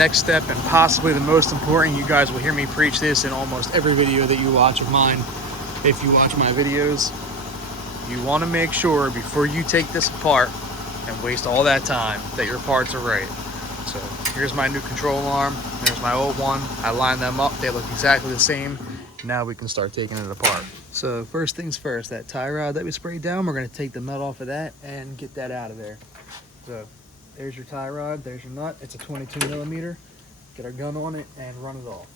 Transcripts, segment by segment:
next step, and possibly the most important, you guys will hear me preach this in almost every video that you watch of mine. If you watch my videos, you want to make sure before you take this apart and waste all that time that your parts are right. So here's my new control arm, there's my old one. I lined them up, they look exactly the same. Now we can start taking it apart. So first things first, that tie rod that we sprayed down, we're going to take the nut off of that and get that out of there. So there's your tie rod, there's your nut. It's a 22 millimeter. Get our gun on it and run it off.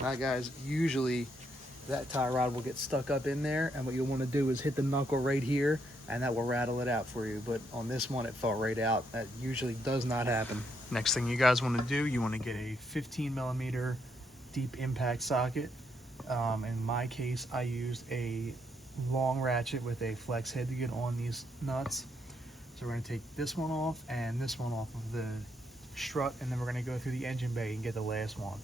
Alright guys, usually that tie rod will get stuck up in there, and what you'll want to do is hit the knuckle right here and that will rattle it out for you. But on this one it fell right out. That usually does not happen. Next thing you guys want to do, you want to get a 15 millimeter deep impact socket. In my case, I used a long ratchet with a flex head to get on these nuts. So we're going to take this one off and this one off of the strut, and then we're going to go through the engine bay and get the last one.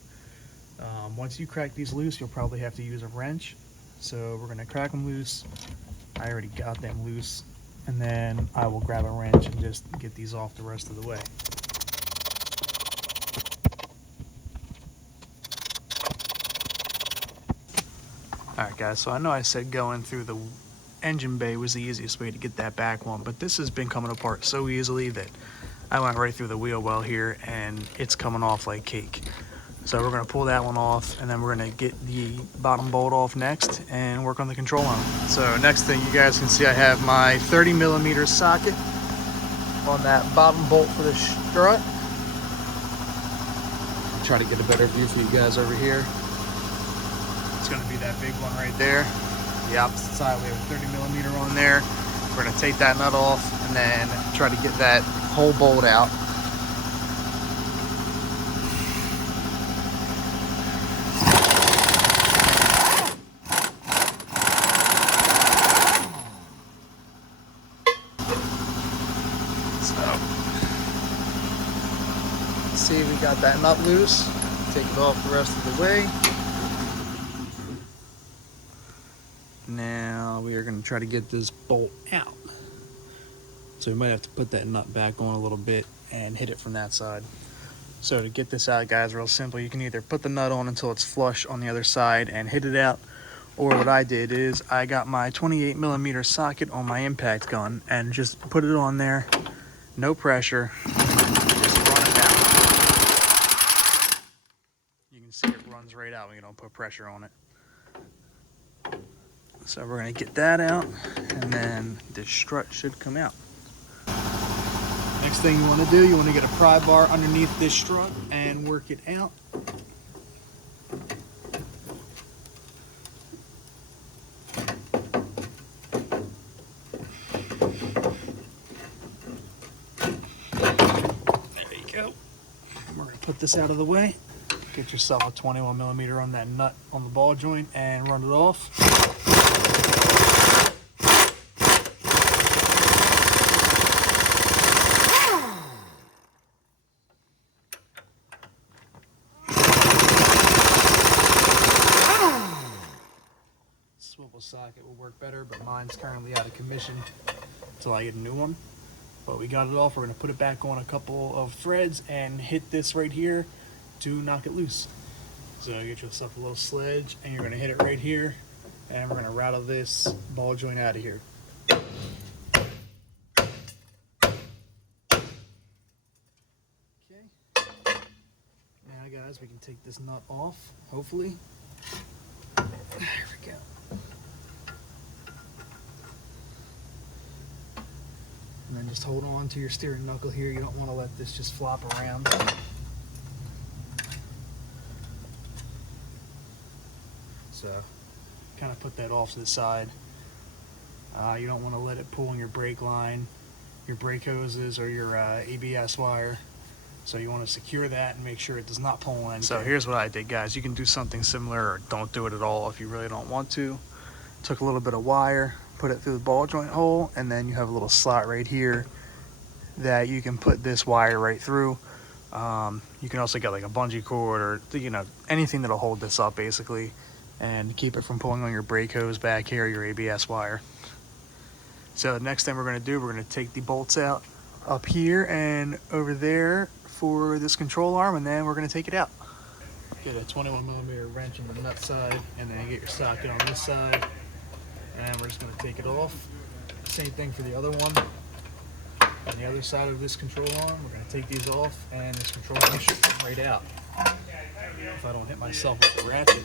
Once you crack these loose, you'll probably have to use a wrench. So we're going to crack them loose. I already got them loose, and then I will grab a wrench and just get these off the rest of the way. Alright guys, so I know I said going through the engine bay was the easiest way to get that back one, but this has been coming apart so easily that I went right through the wheel well here and it's coming off like cake. So we're going to pull that one off, and then we're going to get the bottom bolt off next and work on the control arm. So next thing, you guys can see I have my 30 millimeter socket on that bottom bolt for the strut. Try to get a better view for you guys over here. It's going to be that big one right there. The opposite side, we have a 30 millimeter on there. We're going to take that nut off and then try to get that whole bolt out. See, we got that nut loose. Take it off the rest of the way. Now we are going to try to get this bolt out. So we might have to put that nut back on a little bit and hit it from that side. So to get this out, guys, real simple. You can either put the nut on until it's flush on the other side and hit it out, or what I did is I got my 28 millimeter socket on my impact gun and just put it on there, no pressure. See, it runs right out when you don't put pressure on it. So we're going to get that out, and then this strut should come out. Next thing you want to do, you want to get a pry bar underneath this strut and work it out. There you go. We're going to put this out of the way. Get yourself a 21 millimeter on that nut on the ball joint and run it off. Swivel socket will work better, but mine's currently out of commission until I get a new one. But we got it off. We're going to put it back on a couple of threads and hit this right here to knock it loose. So get yourself a little sledge and you're going to hit it right here, and we're going to rattle this ball joint out of here. Okay, now guys, we can take this nut off, hopefully. There we go. And then just hold on to your steering knuckle here. You don't want to let this just flop around. So kind of put that off to the side. You don't want to let it pull on your brake line, your brake hoses, or your ABS wire. So you want to secure that and make sure it does not pull on anything. So here's what I did, guys. You can do something similar or don't do it at all if you really don't want to. Took a little bit of wire, put it through the ball joint hole, and then you have a little slot right here that you can put this wire right through. You can also get like a bungee cord or, you know, anything that'll hold this up basically. and keep it from pulling on your brake hose back here, your ABS wire. So the next thing we're going to do, we're going to take the bolts out up here and over there for this control arm, and then we're going to take it out. Get a 21mm wrench in the nut side, and then get your socket on this side, and we're just going to take it off. Same thing for the other one. On the other side of this control arm, we're going to take these off, and this control arm should come right out. If I don't hit myself with the ratchet.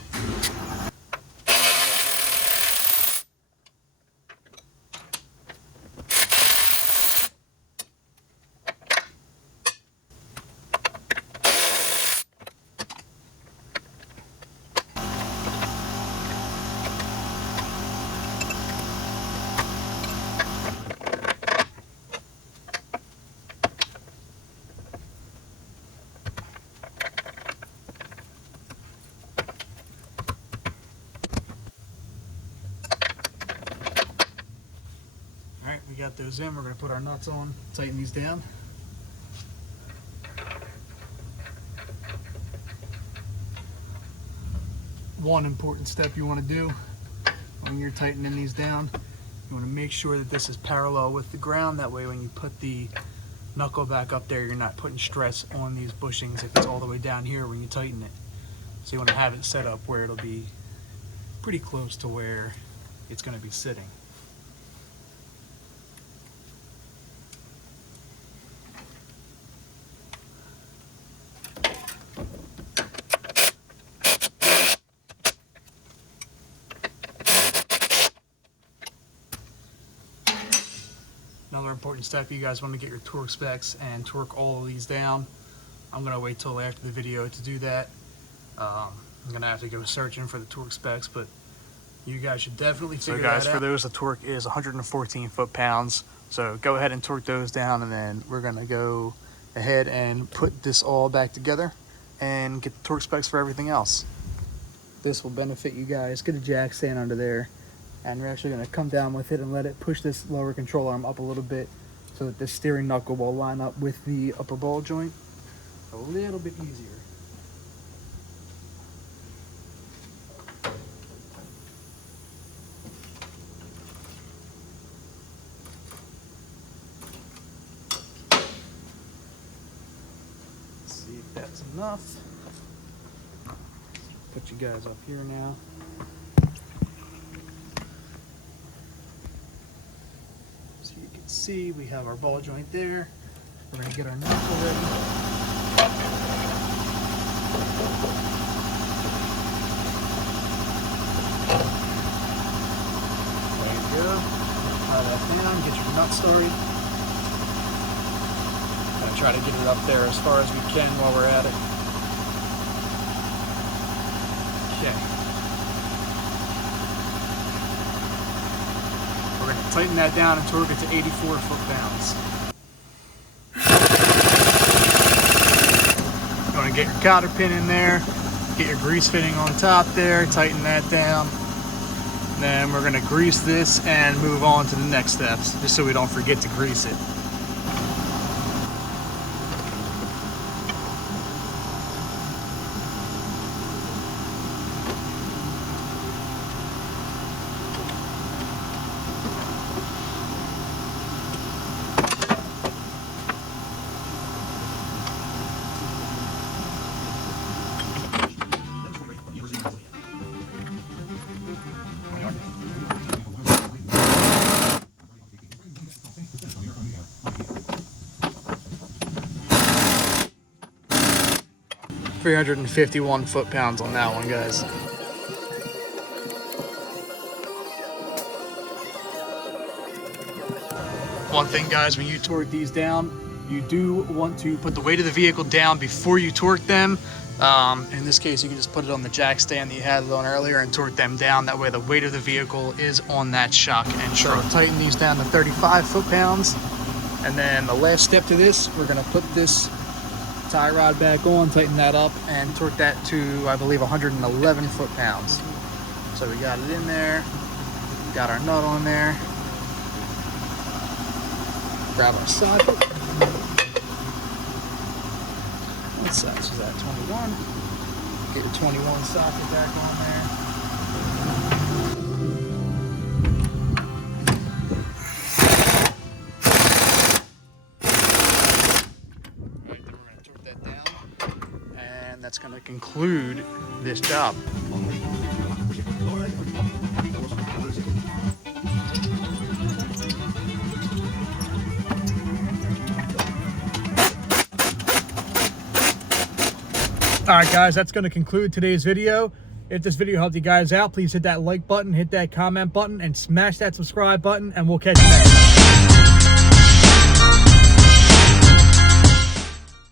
Alright, we got those in. We're going to put our nuts on, tighten these down. One important step you want to do when you're tightening these down, you want to make sure that this is parallel with the ground. That way when you put the knuckle back up there, you're not putting stress on these bushings if it's all the way down here when you tighten it. So you want to have it set up where it'll be pretty close to where it's going to be sitting. Another important step, you guys want to get your torque specs and torque all of these down. I'm going to wait till after the video to do that. I'm going to have to go searching for the torque specs, but you guys should definitely figure that out. So guys, for those, the torque is 114 foot-pounds. So go ahead and torque those down, and then we're going to go ahead and put this all back together and get the torque specs for everything else. This will benefit you guys. Get a jack stand under there, and we're actually going to come down with it and let it push this lower control arm up a little bit so that the steering knuckle will line up with the upper ball joint a little bit easier. Let's see if that's enough. Put you guys up here now. See, we have our ball joint there. We're going to get our knuckle ready. There you go. Tie that down, get your nut started. Going to try to get it up there as far as we can while we're at it. Okay. We're going to tighten that down and torque it to 84 foot-pounds. You want to get your cotter pin in there, get your grease fitting on top there, tighten that down. Then we're going to grease this and move on to the next steps, just so we don't forget to grease it. $351 foot-pounds on that one, guys. One thing, guys, when you torque these down, you do want to put the weight of the vehicle down before you torque them. In this case, you can just put it on the jack stand that you had it on earlier and torque them down. That way the weight of the vehicle is on that shock and stroke. So tighten these down to 35 foot-pounds. And then the last step to this, we're going to put this tie rod back on, tighten that up, and torque that to, I believe, 111 foot-pounds. So we got it in there, got our nut on there. Grab our socket. What size is that? 21. Get a 21 socket back on there. that's going to conclude this job. All right, guys, that's going to conclude today's video. If this video helped you guys out, please hit that like button, hit that comment button, and smash that subscribe button, and we'll catch you next time.